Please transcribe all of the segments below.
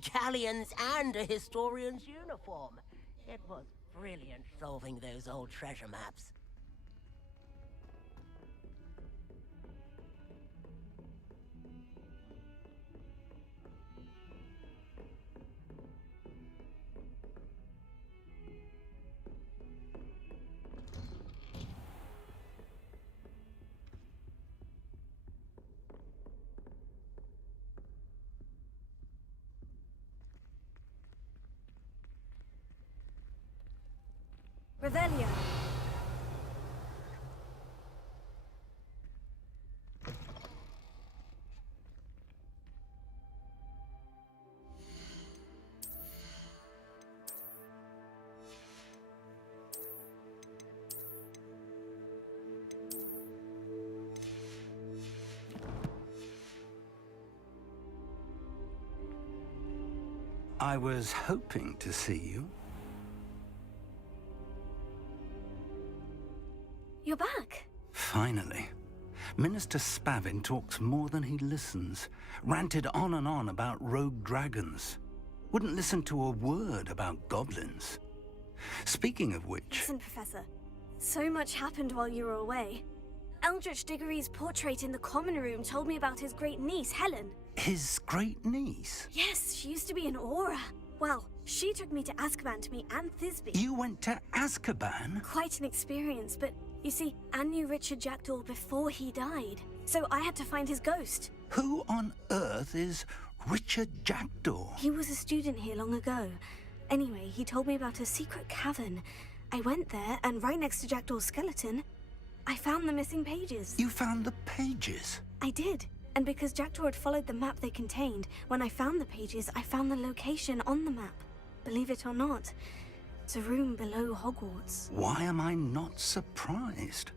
Galleons and a historian's uniform. It was brilliant solving those old treasure maps. Revelio. I was hoping to see you. You're back. Finally. Minister Spavin talks more than he listens. Ranted on and on about rogue dragons. Wouldn't listen to a word about goblins. Speaking of which... Listen, Professor. So much happened while you were away. Eldritch Diggory's portrait in the common room told me about his great niece, Helen. His great niece? Yes, she used to be an Aura. Well, she took me to Azkaban to meet Anne Thisbe. You went to Azkaban? Quite an experience, but you see, Anne knew Richard Jackdaw before he died, so I had to find his ghost. Who on earth is Richard Jackdaw? He was a student here long ago. Anyway, he told me about a secret cavern. I went there, and right next to Jackdaw's skeleton, I found the missing pages. You found the pages? I did. And because Jackdaw had followed the map they contained, when I found the pages, I found the location on the map. Believe it or not, it's a room below Hogwarts. Why am I not surprised?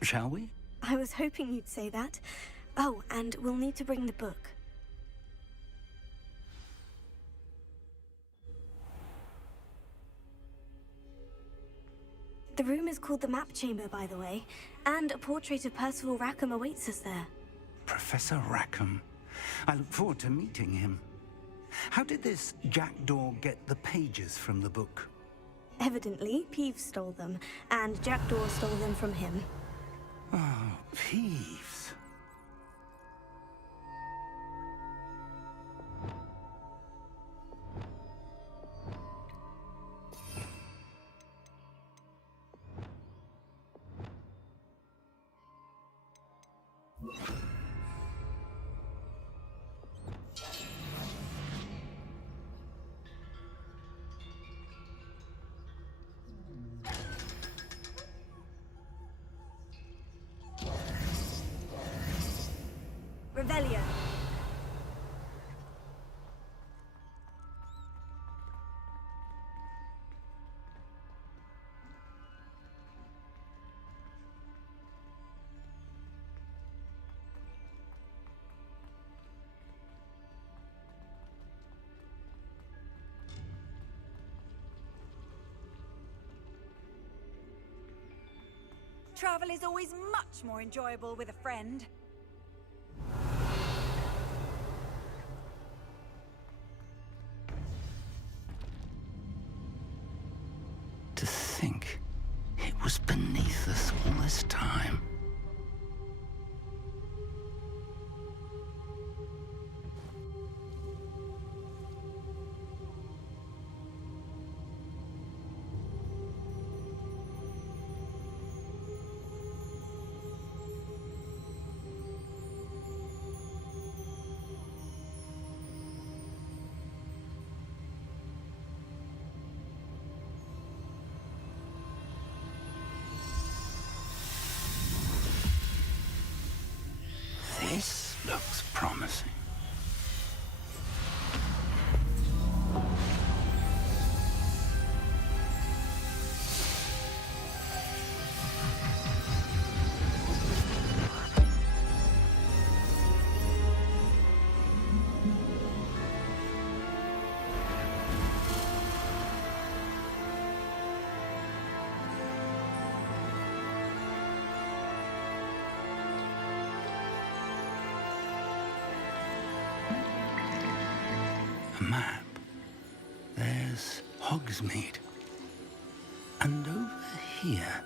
Shall we? I was hoping you'd say that. Oh, and we'll need to bring the book. The room is called the Map Chamber, by the way, and a portrait of Percival Rackham awaits us there. Professor Rackham. I look forward to meeting him. How did this Jackdaw get the pages from the book? Evidently, Peeves stole them, and Jackdaw stole them from him. Oh, Peeves. Revelio. Travel is always much more enjoyable with a friend. To think it was beneath us all this time. map, there's Hogsmeade. And over here,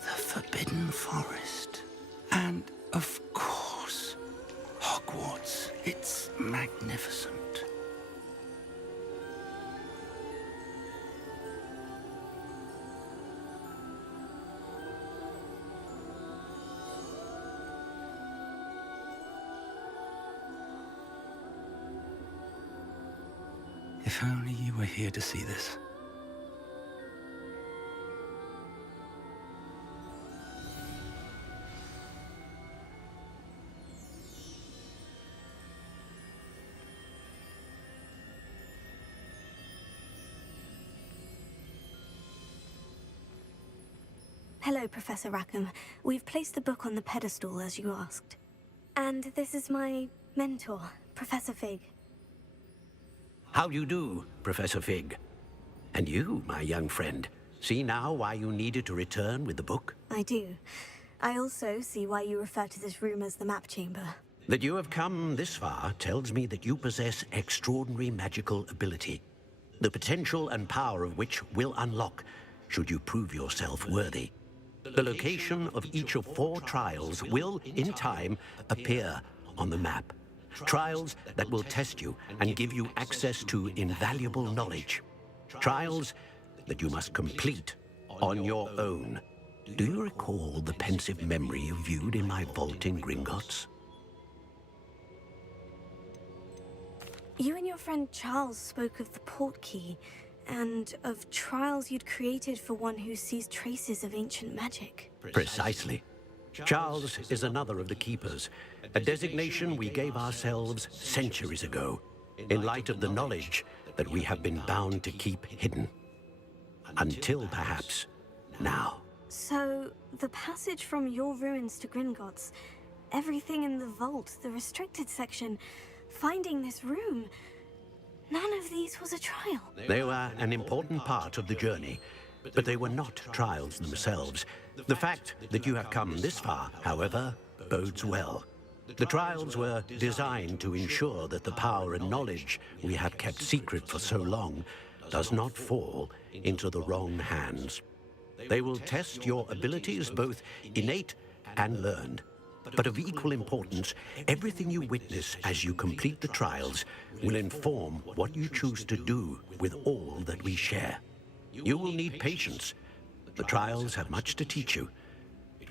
the Forbidden Forest. And, of course, Hogwarts. It's magnificent. If only you were here to see this. Hello, Professor Rackham. We've placed the book on the pedestal as you asked. And this is my mentor, Professor Fig. How do you do, Professor Fig? And you, my young friend, see now why you needed to return with the book? I do. I also see why you refer to this room as the map chamber. That you have come this far tells me that you possess extraordinary magical ability, the potential and power of which will unlock should you prove yourself worthy. The location of each of 4 trials will, in time, appear on the map. Trials that will test you and give you access to invaluable knowledge. Trials that you must complete on your own. Do you recall the pensive memory you viewed in my vault in Gringotts? You and your friend Charles spoke of the Portkey, and of trials you'd created for one who sees traces of ancient magic. Precisely. Charles is another of the Keepers, a designation we gave ourselves centuries ago, in light of the knowledge that we have been bound to keep hidden. Until, perhaps, now. So, the passage from your ruins to Gringotts, everything in the vault, the restricted section, finding this room, none of these was a trial. They were an important part of the journey, but they were not trials themselves. The fact that you have come this far, however, bodes well. The trials were designed to ensure that the power and knowledge we have kept secret for so long does not fall into the wrong hands. They will test your abilities, both innate and learned. But of equal importance, everything you witness as you complete the trials will inform what you choose to do with all that we share. You will need patience. The trials have much to teach you.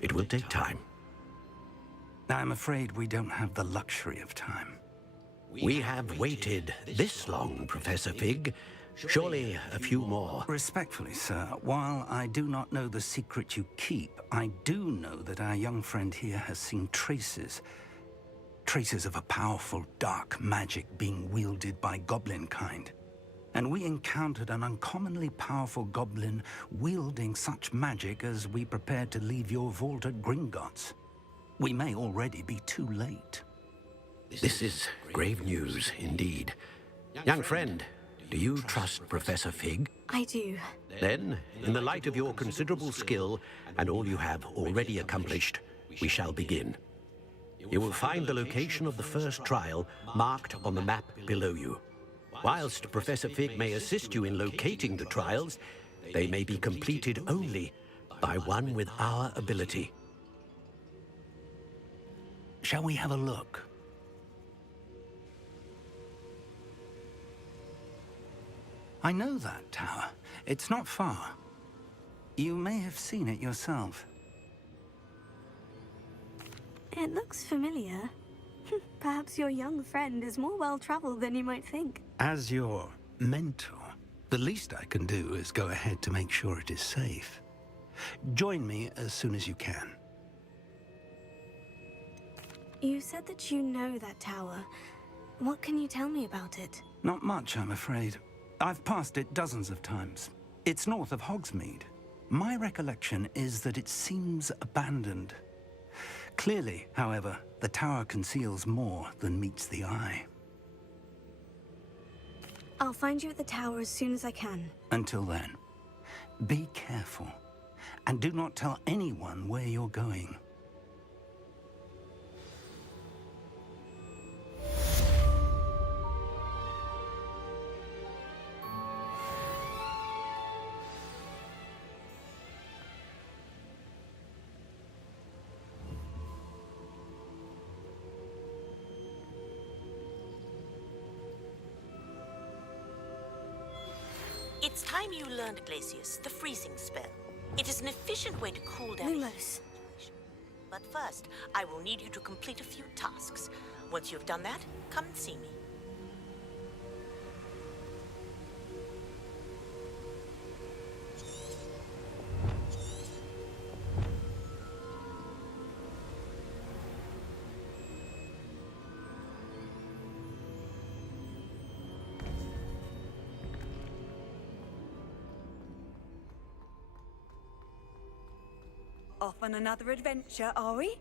It will take time. I'm afraid we don't have the luxury of time. We have waited this long, Professor Fig. Surely a few more. Respectfully, sir, while I do not know the secret you keep, I do know that our young friend here has seen traces of a powerful dark magic being wielded by goblin kind. And we encountered an uncommonly powerful goblin wielding such magic as we prepared to leave your vault at Gringotts. We may already be too late. This is grave news indeed. Young friend, do you trust Professor Fig? I do. Then, in the light of your considerable skill and all you have already accomplished, we shall begin. You will find the location of the first trial marked on the map below you. Whilst Professor Fig may assist you in locating the trials, they may be completed only by one with our ability. Shall we have a look? I know that tower. It's not far. You may have seen it yourself. It looks familiar. Perhaps your young friend is more well-traveled than you might think. As your mentor, the least I can do is go ahead to make sure it is safe. Join me as soon as you can. You said that you know that tower. What can you tell me about it? Not much, I'm afraid. I've passed it dozens of times. It's north of Hogsmeade. My recollection is that it seems abandoned. Clearly, however, the tower conceals more than meets the eye. I'll find you at the tower as soon as I can. Until then, be careful, and do not tell anyone where you're going. It's time you learned, Glacius, the freezing spell. It is an efficient way to cool down. Lumos. But first, I will need you to complete a few tasks. Once you've done that, come and see me. Off on another adventure, are we?